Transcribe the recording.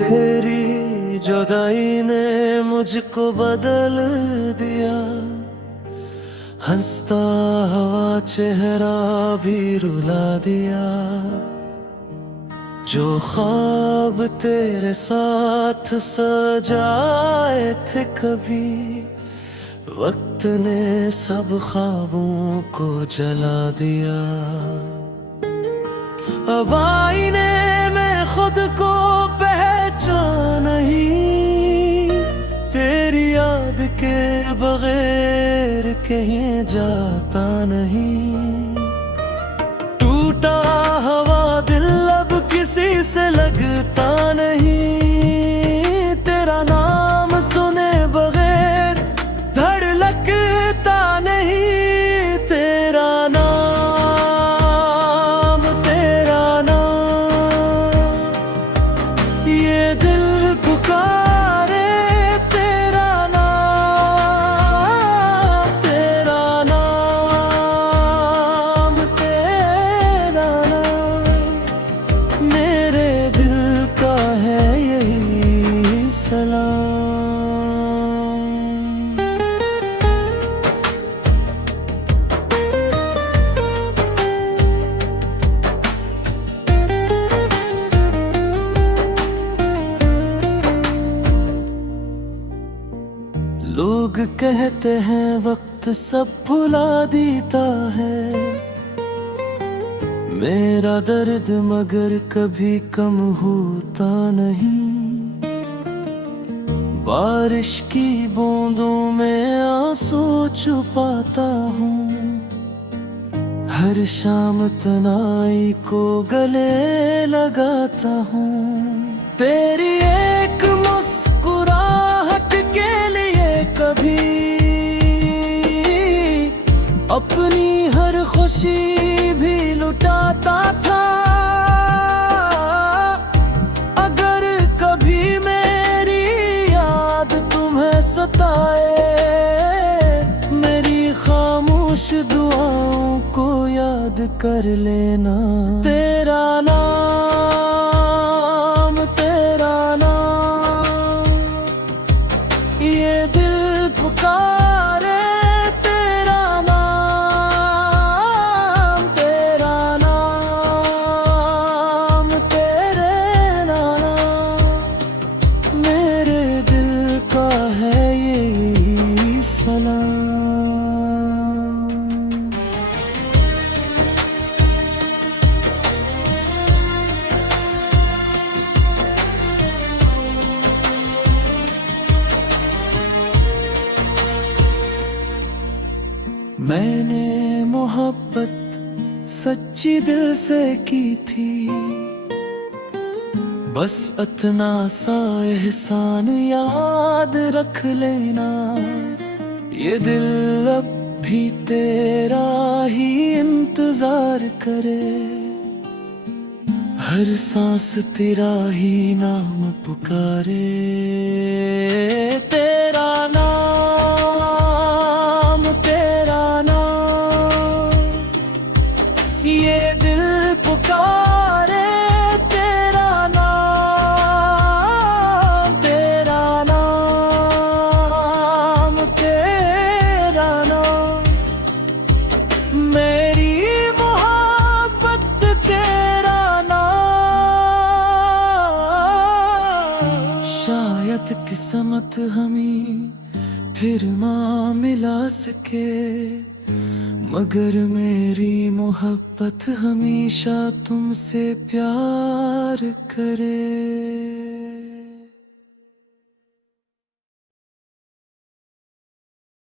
तेरी जुदाई ने मुझको बदल दिया, हंसता हुआ चेहरा भी रुला दिया। जो ख्वाब तेरे साथ सजाए थे कभी, वक्त ने सब ख्वाबों को जला दिया। अब आईने में खुद को पहचान नहीं, तेरी याद के बगैर कहीं जाता नहीं। टूटा हुआ दिल अब किसी से लगता नहीं, तेरा नाम सुने बगैर धड़कता नहीं। तेरा नाम, तेरा नाम, ये दिल पुकारे। तेरा नाम, तेरा नाम, तेरा नाम, मेरे दिल का है यही सलाम। लोग कहते हैं वक्त सब भुला देता है, मेरा दर्द मगर कभी कम होता नहीं। बारिश की बूंदों में आंसू छुपाता हूँ, हर शाम तन्हाई को गले लगाता हूँ। तेरी एक मुस्कुराहट के लिए कभी अपनी हर खुशी भी लुटाता था। अगर कभी मेरी याद तुम्हें सताए, मेरी खामोश दुआओं को याद कर लेना। तेरा नाम, तेरा नाम, ये दिल पुकारे। तेरा नाम, तेरा नाम, तेरे नाम, मेरे दिल का है यही सलाम। मैंने मोहब्बत सच्ची दिल से की थी, बस इतना सा एहसान याद रख लेना। ये दिल अब भी तेरा ही इंतजार करे, हर सांस तेरा ही नाम पुकारे। तेरा नाम, तेरा नाम, ये दिल पुकारे। तेरा नाम, तेरा नाम, तेरा नाम, मेरी मोहब्बत तेरा नाम। शायद किस्मत हमें फिर माँ मिला सके, मगर मेरी मोहब्बत हमेशा तुमसे प्यार करे।